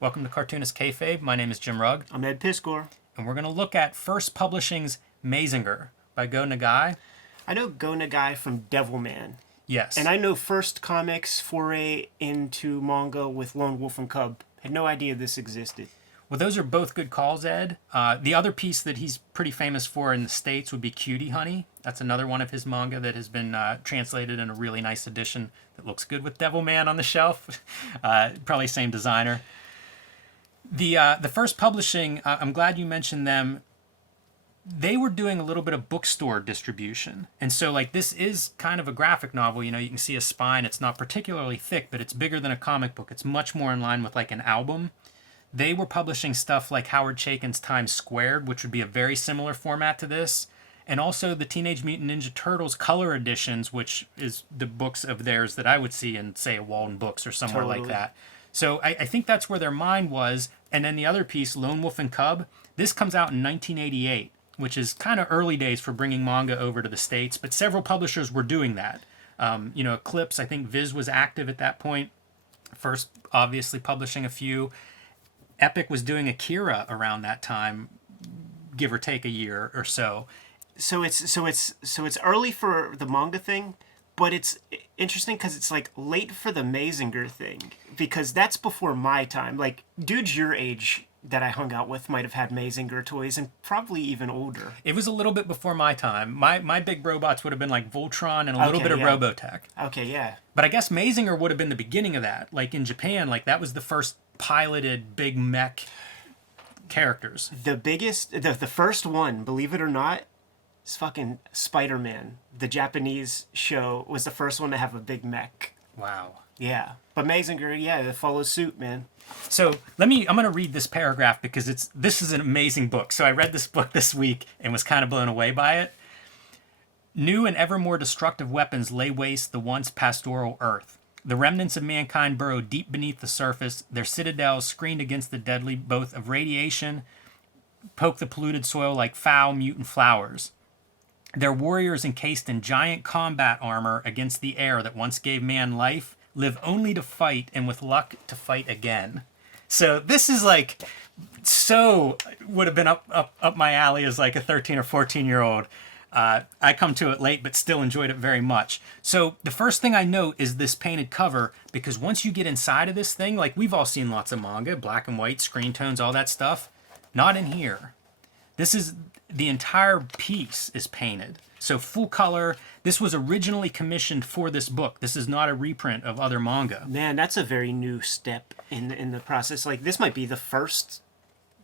Welcome to Cartoonist Kayfabe. My name is Jim Rugg, I'm Ed Piscor. and we're going to look at First Publishing's Mazinger by Go Nagai. I know Go Nagai from Devilman. Yes. And I know First Comics foray into manga with Lone Wolf and Cub. Had no idea this existed. Well, those are both good calls, Ed. The other piece that he's pretty famous for in the States would be Cutie Honey. That's another one of his manga that has been translated in a really nice edition that looks good with Devilman on the shelf. Probably same designer. The First Publishing, I'm glad you mentioned them. They were doing a little bit of bookstore distribution. And so, like, this is kind of a graphic novel. You know, you can see a spine. It's not particularly thick, but it's bigger than a comic book. It's much more in line with, like, an album. They were publishing stuff like Howard Chaykin's Times Squared, which would be a very similar format to this. And also the Teenage Mutant Ninja Turtles color editions, which is the books of theirs that I would see in, say, a Walden Books or somewhere like that. So I think that's where their mind was. And then the other piece, Lone Wolf and Cub, this comes out in 1988, which is kind of early days for bringing manga over to the States. But several publishers were doing that. Eclipse, I think Viz was active at that point. First, obviously, publishing a few. Epic was doing Akira around that time, give or take a year or so. So it's early for the manga thing, but it's interesting because it's like late for the Mazinger thing, because that's before my time. Like, dudes your age that I hung out with might have had Mazinger toys, and probably even older. It was a little bit before my time. My big robots would have been like Voltron and a little bit of Robotech. Okay, yeah. But I guess Mazinger would have been the beginning of that. Like in Japan, like that was the first piloted big mech characters. The first one, believe it or not, is fucking Spider-Man. The Japanese show was the first one to have a big mech. Wow. Yeah. But Mazinger, yeah, it follows suit, man. So I'm going to read this paragraph because this is an amazing book. So I read this book this week and was kind of blown away by it. New and ever more destructive weapons lay waste the once pastoral earth. The remnants of mankind burrow deep beneath the surface, their citadels screened against the deadly both of radiation, poke the polluted soil like foul mutant flowers. Their warriors encased in giant combat armor against the air that once gave man life, live only to fight and with luck to fight again. So this is like, so would have been up my alley as like a 13 or 14-year-old. I come to it late, but still enjoyed it very much. So the first thing I note is this painted cover, because once you get inside of this thing, like we've all seen lots of manga, black and white, screen tones, all that stuff. Not in here. This is, the entire piece is painted. So full color. This was originally commissioned for this book. This is not a reprint of other manga. Man, that's a very new step in the process. Like, this might be the first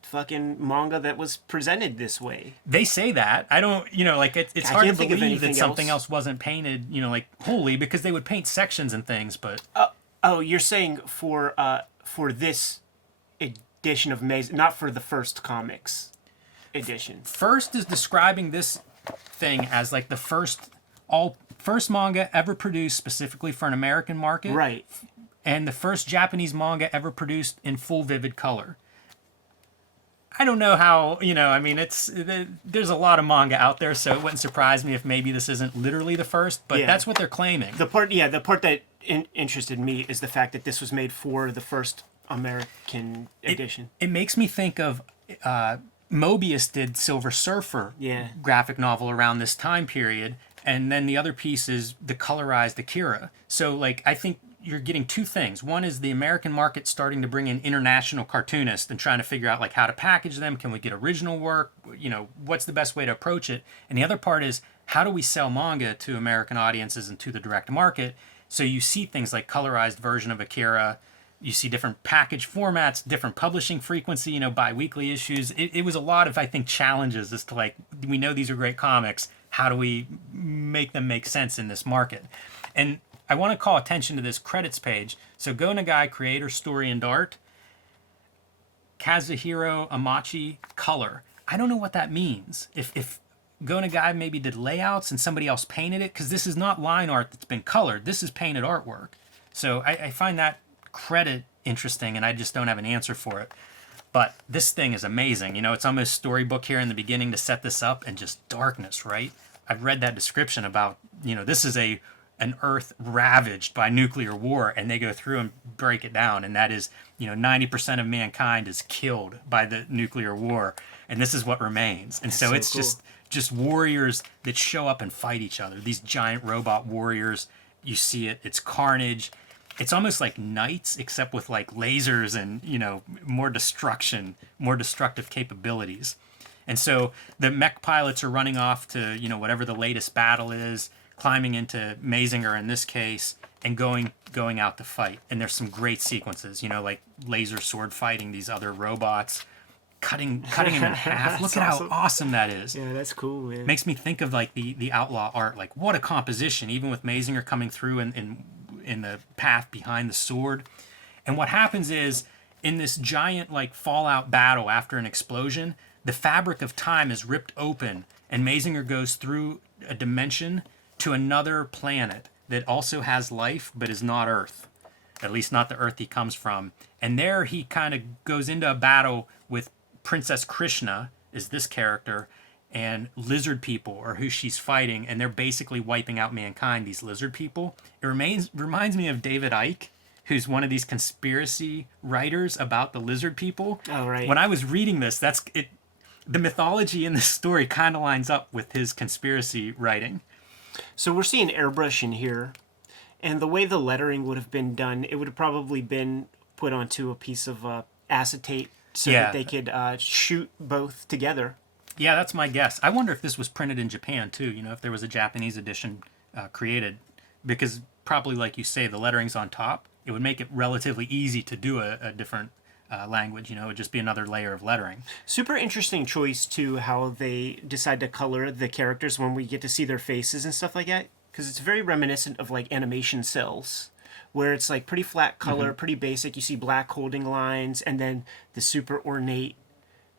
fucking manga that was presented this way. They say that. I don't, it's hard to believe that something else wasn't painted, like wholly, because they would paint sections and things, but... Oh, you're saying for this edition of Maze, not for the First Comics edition. First is describing this thing as like the first manga ever produced specifically for an American market. Right. And the first Japanese manga ever produced in full vivid color. I don't know how, there's a lot of manga out there, so it wouldn't surprise me if maybe this isn't literally the first, but that's what they're claiming. The part that interested me is the fact that this was made for the first American edition. It makes me think of Mobius did Silver Surfer graphic novel around this time period, and then the other piece is the colorized Akira. So, like, I think you're getting two things. One is the American market starting to bring in international cartoonists and trying to figure out like how to package them. Can we get original work? What's the best way to approach it? And the other part is how do we sell manga to American audiences and to the direct market? So you see things like colorized version of Akira. You see different package formats, different publishing frequency, bi-weekly issues. It was a lot of, I think, challenges as to like, we know these are great comics. How do we make them make sense in this market? And I want to call attention to this credits page. So Go Nagai, creator, story, and art. Kazuhiro Amachi, color. I don't know what that means. If Go Nagai maybe did layouts and somebody else painted it, because this is not line art that's been colored. This is painted artwork. So I find that credit interesting, and I just don't have an answer for it. But this thing is amazing. It's almost storybook here in the beginning to set this up, and just darkness, right? I've read that description about, this is a an Earth ravaged by nuclear war, and they go through and break it down, and that is, 90% of mankind is killed by the nuclear war, and this is what remains. And so it's cool. just warriors that show up and fight each other. These giant robot warriors. You see it. It's carnage. It's almost like knights, except with like lasers and more destruction, more destructive capabilities. And so the mech pilots are running off to whatever the latest battle is, climbing into Mazinger in this case, and going out to fight. And there's some great sequences, like laser sword fighting these other robots, cutting them in half. Look at awesome. How awesome that is. Yeah, that's cool, man. Makes me think of like the outlaw art. Like what a composition, even with Mazinger coming through in the path behind the sword. And what happens is, in this giant like fallout battle after an explosion, the fabric of time is ripped open, and Mazinger goes through a dimension to another planet that also has life but is not Earth, at least not the Earth he comes from. And there he kind of goes into a battle with Princess Krishna, is this character, and lizard people are who she's fighting, and they're basically wiping out mankind, these lizard people. It reminds me of David Icke, who's one of these conspiracy writers about the lizard people. Oh, right. When I was reading this, the mythology in this story kind of lines up with his conspiracy writing. So we're seeing airbrush in here, and the way the lettering would have been done, it would have probably been put onto a piece of acetate so that they could shoot both together. Yeah, that's my guess. I wonder if this was printed in Japan too, if there was a Japanese edition created, because probably, like you say, the lettering's on top. It would make it relatively easy to do a different language, it would just be another layer of lettering. Super interesting choice too, how they decide to color the characters when we get to see their faces and stuff like that, because it's very reminiscent of like animation cells, where it's like pretty flat color, pretty basic. You see black holding lines, and then the super ornate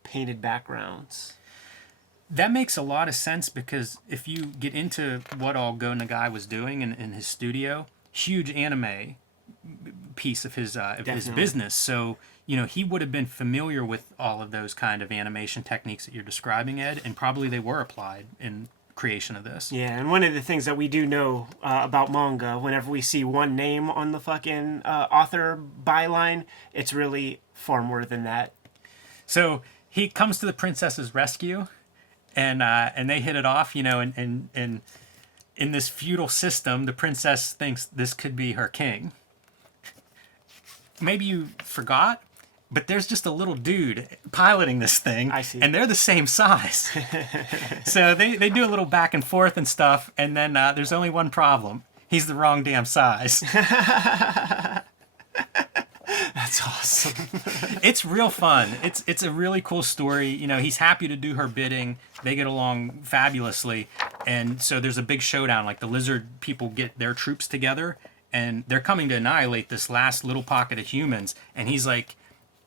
painted backgrounds. That makes a lot of sense, because if you get into what all Go Nagai was doing in his studio, huge anime piece of his business. So, he would have been familiar with all of those kind of animation techniques that you're describing, Ed, and probably they were applied in creation of this. Yeah, and one of the things that we do know about manga, whenever we see one name on the fucking author byline, it's really far more than that. So he comes to the princess's rescue, and they hit it off, and in this feudal system, the princess thinks this could be her king. Maybe you forgot, but there's just a little dude piloting this thing. I see. And they're the same size. So they do a little back and forth and stuff, and then there's only one problem. He's the wrong damn size. That's awesome. It's real fun. It's a really cool story. He's happy to do her bidding. They get along fabulously. And so there's a big showdown. Like the lizard people get their troops together, and they're coming to annihilate this last little pocket of humans. And he's like,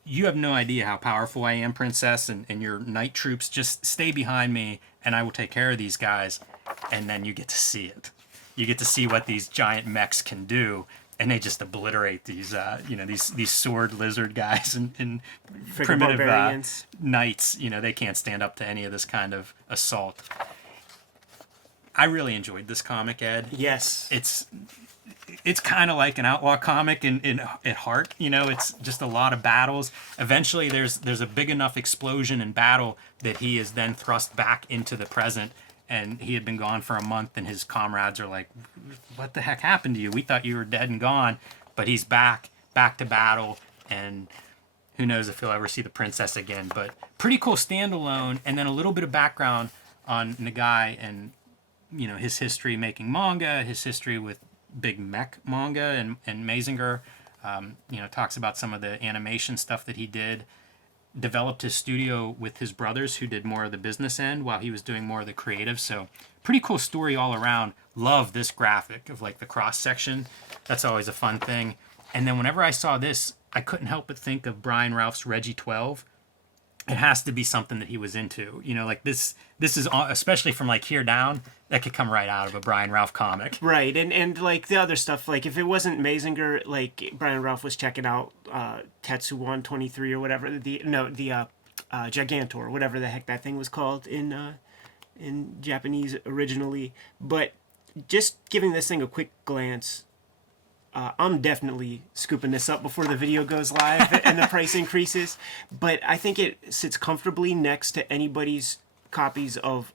you have no idea how powerful I am, princess, and your knight troops. Just stay behind me, and I will take care of these guys. And then you get to see it. You get to see what these giant mechs can do. And they just obliterate these, these sword lizard guys and primitive knights. They can't stand up to any of this kind of assault. I really enjoyed this comic, Ed. Yes. It's kind of like an outlaw comic at heart. It's just a lot of battles. Eventually, there's a big enough explosion and battle that he is then thrust back into the present. And he had been gone for a month, and his comrades are like, what the heck happened to you? We thought you were dead and gone. But he's back to battle, and who knows if he'll ever see the princess again. But pretty cool standalone, and then a little bit of background on Nagai and, his history making manga, his history with big mech manga, and Mazinger, talks about some of the animation stuff that he did. Developed his studio with his brothers, who did more of the business end while he was doing more of the creative. So pretty cool story all around. Love this graphic of like the cross section. That's always a fun thing. And then whenever I saw this, I couldn't help but think of Brian Ralph's Reggie 12. It has to be something that he was into. Like this is, especially from like here down, that could come right out of a Brian Ralph comic. Right, and like the other stuff, like if it wasn't Mazinger, like Brian Ralph was checking out Tetsuwan 23 or whatever, the Gigantor, whatever the heck that thing was called in Japanese originally. But just giving this thing a quick glance, I'm definitely scooping this up before the video goes live and the price increases. But I think it sits comfortably next to anybody's copies of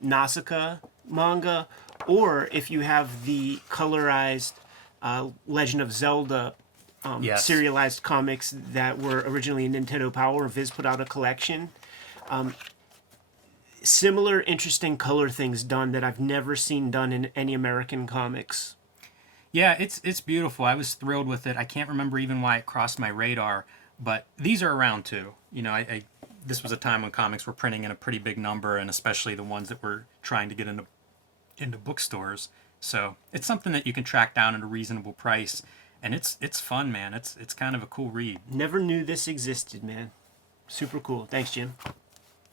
Nausicaa manga, or if you have the colorized Legend of Zelda Yes. serialized comics that were originally in Nintendo Power. Viz put out a collection. Similar interesting color things done that I've never seen done in any American comics. Yeah, it's beautiful. I was thrilled with it. I can't remember even why it crossed my radar, but these are around too. You know, this was a time when comics were printing in a pretty big number, and especially the ones that were trying to get into bookstores. So it's something that you can track down at a reasonable price, and it's fun, man. It's kind of a cool read. Never knew this existed, man. Super cool. Thanks, Jim.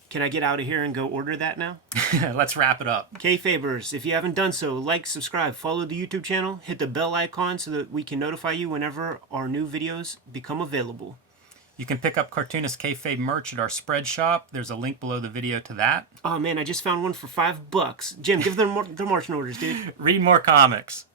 Can I get out of here and go order that now? Let's wrap it up. Kayfabers, if you haven't done so, like, subscribe, follow the YouTube channel, hit the bell icon so that we can notify you whenever our new videos become available. You can pick up Cartoonist Kayfabe merch at our spread shop. There's a link below the video to that. Oh man, I just found one for $5. Jim, give them the marching orders, dude. Read more comics.